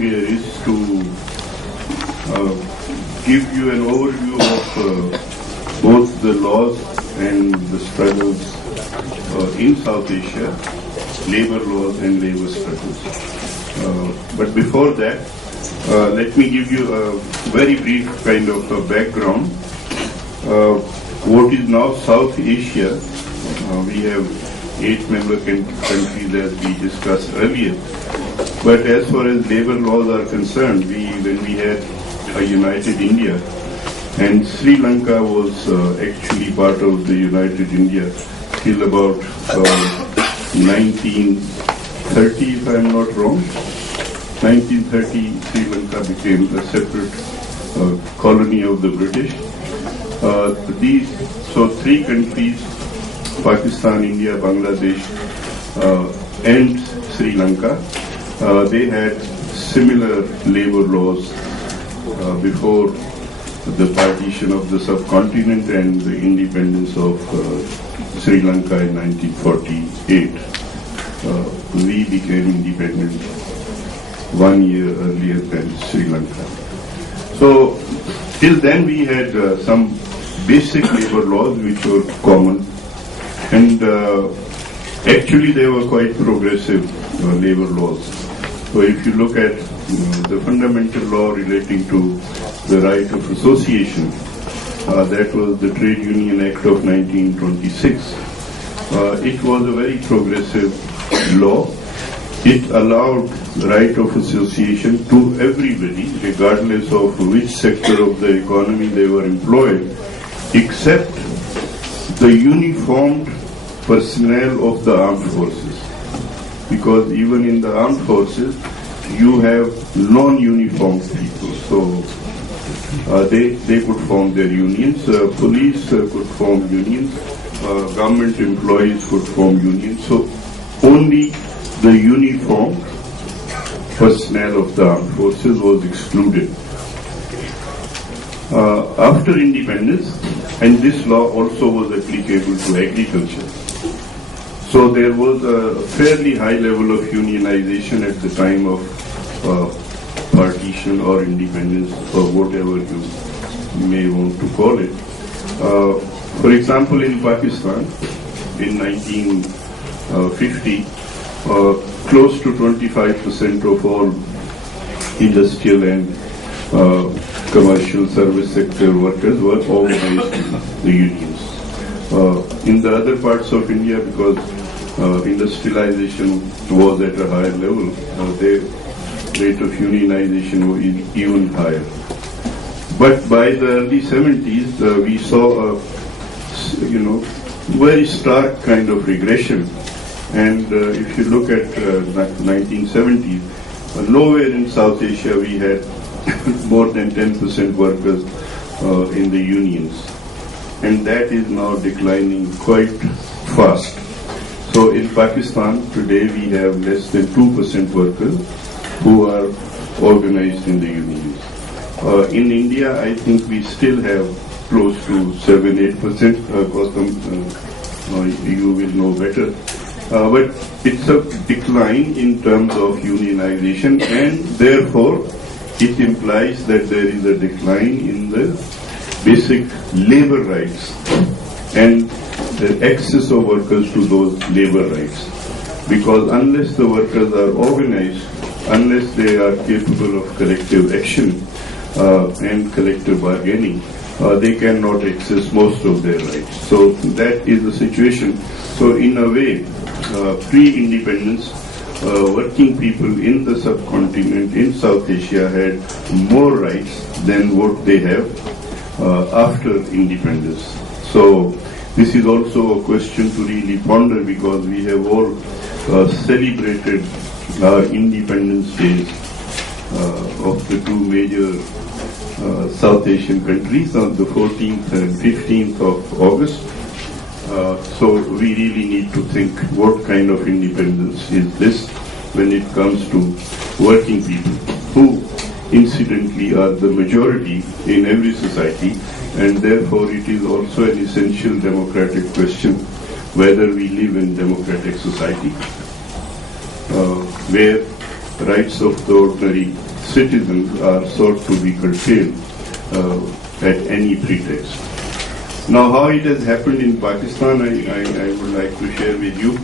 here is to give you an overview of both the laws and the struggles in South Asia, labor laws and labor struggles. But before that, let me give you a very brief kind of a background. What is now South Asia, we have 8 member countries as we discussed earlier. But as far as labor laws are concerned, when we had a united India, and Sri Lanka was actually part of the united India till about 1930, if I am not wrong. 1930, Sri Lanka became a separate colony of the British. So 3 countries, Pakistan, India, Bangladesh, and Sri Lanka, they had similar labor laws before the partition of the subcontinent and the independence of Sri Lanka in 1948. We became independent 1 year earlier than Sri Lanka. So till then we had some basic labor laws which were common, and actually they were quite progressive labor laws. So if you look at the fundamental law relating to the right of association, that was the Trade Union Act of 1926. It was a very progressive law. It allowed the right of association to everybody, regardless of which sector of the economy they were employed, except the uniformed personnel of the armed forces. Because even in the armed forces, you have non-uniformed people. So they could form their unions. Police could form unions. Government employees could form unions. So only the uniformed personnel of the armed forces was excluded. After independence, and this law also was applicable to agriculture. So there was a fairly high level of unionization at the time of partition or independence, or whatever you may want to call it. For example, in Pakistan, in 1950, close to 25% of all industrial and commercial service sector workers were organized in the unions. In the other parts of India, because industrialization was at a higher level, their rate of unionization was even higher. But by the early 70s, we saw a very stark kind of regression. And if you look at 1970s, nowhere in South Asia we had more than 10% workers in the unions. And that is now declining quite fast. So in Pakistan today we have less than 2% workers who are organized in the unions. In India, I think we still have close to 7-8%. Gautam, you will know better. But it's a decline in terms of unionization, and therefore it implies that there is a decline in the basic labor rights and the access of workers to those labor rights. Because unless the workers are organized, unless they are capable of collective action and collective bargaining, they cannot access most of their rights. So that is the situation. So in a way, pre-independence, working people in the subcontinent, in South Asia, had more rights than what they have after independence. So this is also a question to really ponder, because we have all celebrated our independence days of the 2 major South Asian countries on the 14th and 15th of August. So we really need to think what kind of independence is this when it comes to working people, who incidentally are the majority in every society, and therefore it is also an essential democratic question whether we live in democratic society where rights of the ordinary citizens are sought to be curtailed at any pretext. Now, how it has happened in Pakistan, I would like to share with you,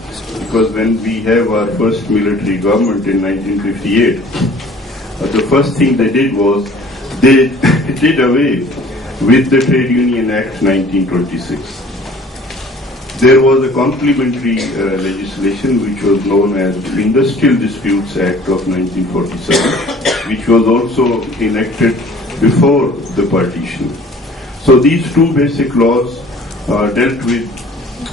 because when we have our first military government in 1958, the first thing they did was they did away with the Trade Union Act 1926. There was a complementary legislation which was known as Industrial Disputes Act of 1947, which was also enacted before the partition. So these two basic laws dealt with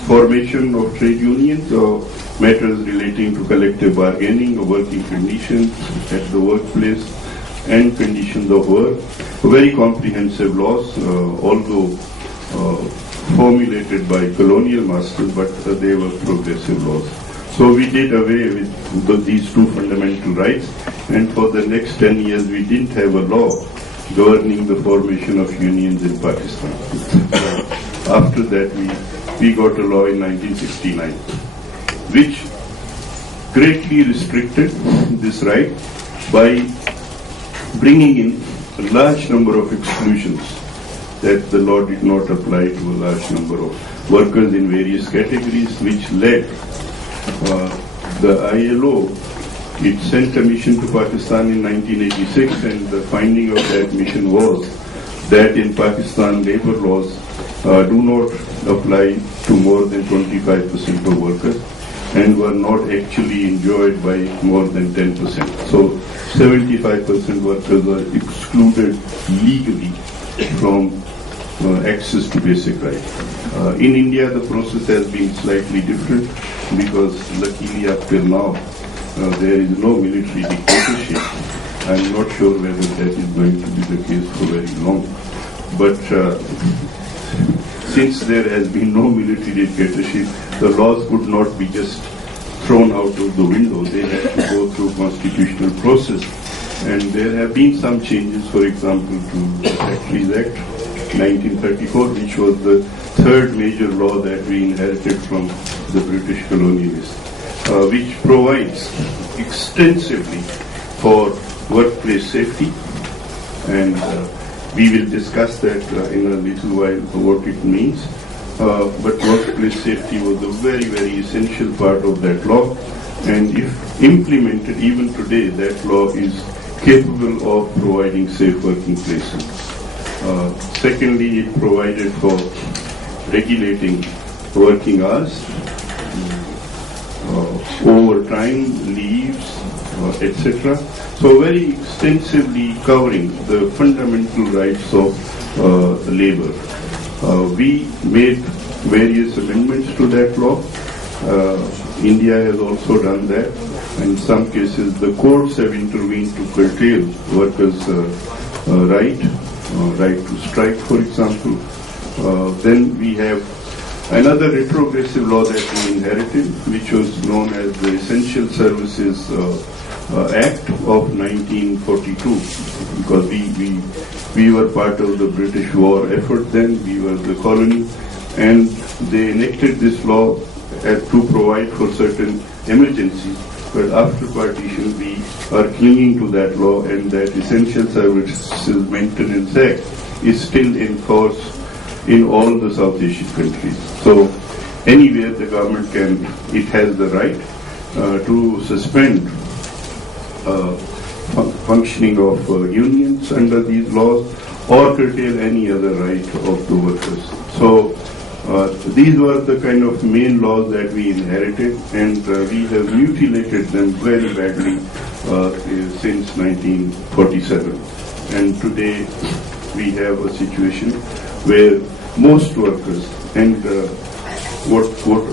formation of trade unions or matters relating to collective bargaining or working conditions at the workplace and conditions of work. Very comprehensive laws, although formulated by colonial masters, but they were progressive laws. So we did away with these two fundamental rights, and for the next 10 years we didn't have a law governing the formation of unions in Pakistan. After that we got a law in 1969, which greatly restricted this right by bringing in a large number of exclusions that the law did not apply to a large number of workers in various categories, which led the ILO. It sent a mission to Pakistan in 1986, and the finding of that mission was that in Pakistan labor laws do not apply to more than 25% of workers and were not actually enjoyed by more than 10%. So 75% workers are excluded legally from access to basic rights. In India, the process has been slightly different because luckily up till now, there is no military dictatorship. I'm not sure whether that is going to be the case for very long. But since there has been no military dictatorship, the laws could not be just thrown out of the window. They have to go through constitutional process. And there have been some changes, for example, to the Factories Act 1934, which was the third major law that we inherited from the British colonialists, which provides extensively for workplace safety, and we will discuss that in a little while what it means. But workplace safety was a very, very essential part of that law, and if implemented even today, that law is capable of providing safe working places. Secondly, it provided for regulating working hours, overtime, leaves, etc. So very extensively covering the fundamental rights of labor. We made various amendments to that law. India has also done that. In some cases, the courts have intervened to curtail workers' right to strike, for example. Then we have another retrogressive law that we inherited, which was known as the Essential Services Act of 1942, because we were part of the British war effort then, we were the colony, and they enacted this law to provide for certain emergencies. But after partition, we are clinging to that law, and that Essential Services Maintenance Act is still in force in all the South Asian countries. So anywhere the government it has the right to suspend functioning of unions under these laws or curtail any other right of the workers. So these were the kind of main laws that we inherited, and we have mutilated them very badly since 1947. And today we have a situation where most workers, and what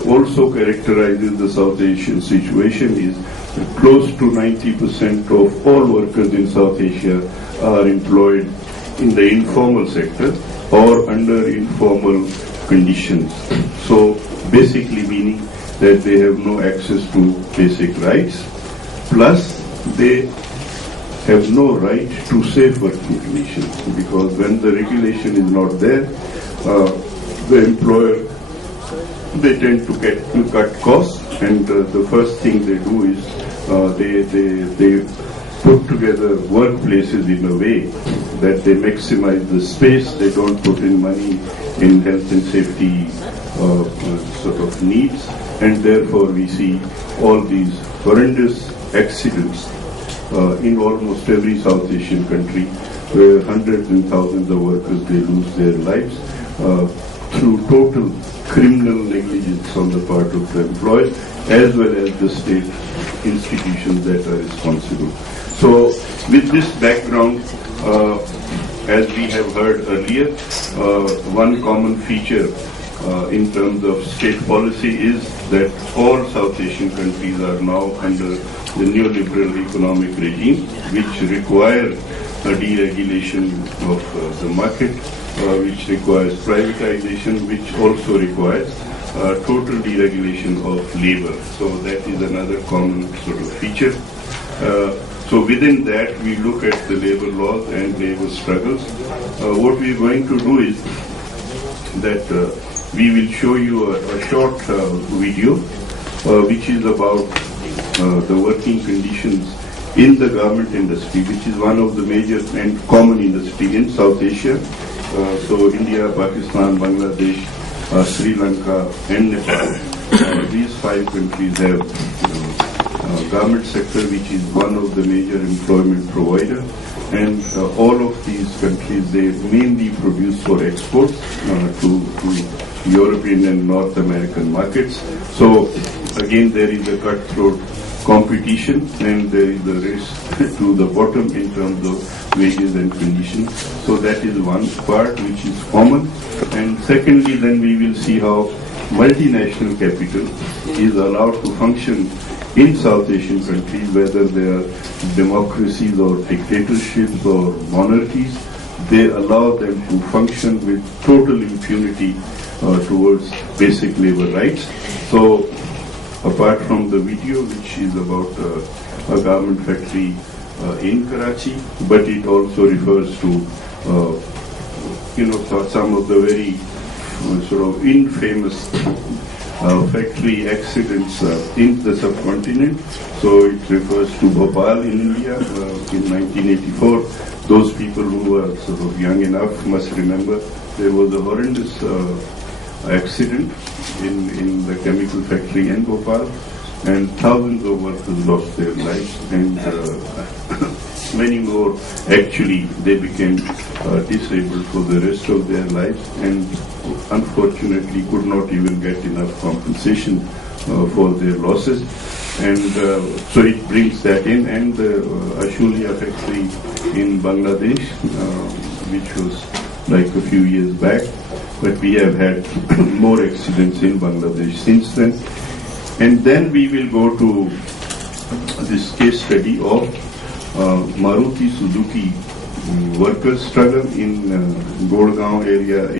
also characterizes the South Asian situation is that close to 90% of all workers in South Asia are employed in the informal sector or under informal conditions. So basically meaning that they have no access to basic rights, plus they have no right to safe working conditions, because when the regulation is not there, the employer, they tend to cut costs, and the first thing they do is they put together workplaces in a way that they maximize the space, they don't put in money in health and safety sort of needs, and therefore we see all these horrendous accidents in almost every South Asian country, where hundreds and thousands of workers, they lose their lives through total criminal negligence on the part of the employers, as well as the state institutions that are responsible. So with this background, as we have heard earlier, one common feature in terms of state policy is that all South Asian countries are now under the neoliberal economic regime, which require a deregulation of the market, which requires privatization, which also requires total deregulation of labor. So that is another common sort of feature. So within that, we look at the labor laws and labor struggles. What we are going to do is that we will show you a short video which is about the working conditions in the garment industry, which is one of the major and common industry in South Asia. So India, Pakistan, Bangladesh, Sri Lanka and Nepal. These 5 countries have garment sector, which is one of the major employment provider, and all of these countries, they mainly produce for exports to European and North American markets. So again, there is a cutthroat competition, and there is a race to the bottom in terms of wages and conditions. So that is one part which is common. And secondly, then we will see how multinational capital is allowed to function in South Asian countries, whether they are democracies or dictatorships or monarchies. They allow them to function with total impunity towards basic labor rights. So apart from the video, which is about a garment factory in Karachi, but it also refers to some of the very sort of infamous factory accidents in the subcontinent. So it refers to Bhopal in India in 1984. Those people who are sort of young enough must remember there was a horrendous accident in the chemical factory in Bhopal, and thousands of workers lost their lives, and many more actually they became disabled for the rest of their lives, and unfortunately could not even get enough compensation for their losses. And so it brings that in, and the Ashulia factory in Bangladesh, which was like a few years back, but we have had more accidents in Bangladesh since then. And then we will go to this case study of Maruti Suzuki workers' struggle in Ghualm area